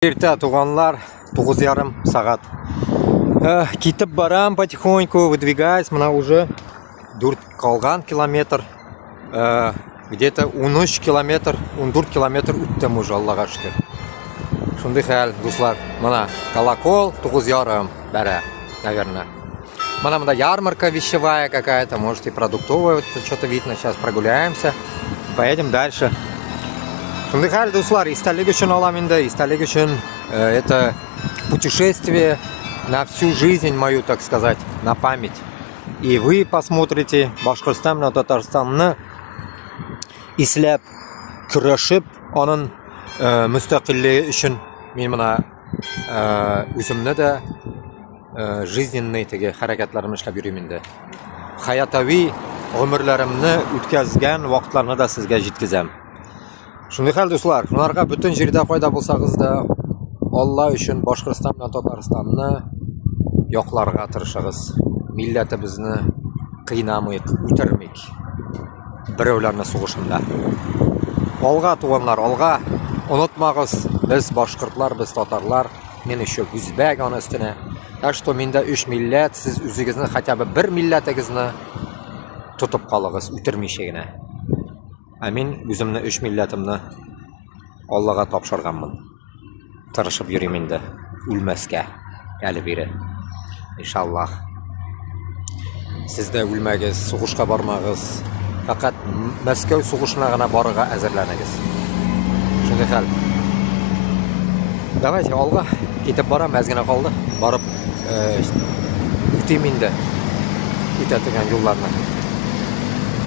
Erta туганлар, 9:30 saat. Ketib baram потихоньку, выдвигаюсь, mana уже 4 qolgan kilometr. Где-то 13 kilometr, 14 kilometr o'tdim уже, Allohga shukr. Shunday hal, do'stlar. Mana колокол 9:30 bera, наверное. Mana bunda ярмарка вещевая какая-то, может и продуктовая, вот что-то видно. Сейчас прогуляемся, поедем дальше. Shunday hal, do'stlar, istaligi uchun olaminda, istaligi uchun это путешествие на всю жизнь мою, так сказать, на память. И вы посмотрите Башкортостан на Татарстанны исләп, көрәшеп, аның мустақиллigi өчен мен мына үземне дә жизненный теге хәрәкәтләрне эшләп йөрим инде. Хаятави гомерләремне үткәзгән вакытларны да сезгә җиткезәм. Шундай хәл, дуслар, шуларга бүтән җирдә кайда булсагыз да, Алла өчен Башкортстан белән Татарстанны якларга тырышыгыз. Милләтебезне кыйнамыйк, үтермик. Берәүләрне сугышында. Алга, туганнар, алга. Онытмагыз, без башкортлар, без татарлар, мен еще үзбәк аны өстенә. Так что миндә 3 милләт, сез үзегезне хотя бы бер милләтегезне тотып калыгыз, үтермичә генә. Мин үземне 3 милләтемне Аллага тапшырганмын. Тырышып йөрим инде, үлмәскә, әле бире. Иншаллах. Сез дә үлмәгез, сугышка бармагыз. Фақат Мәскәү сугышына гына барырга әзерләнегез. Шундай хәл. Давайте алга китеп барам, әз генә калды. Барып үтим инде. Үтә торган юлларны.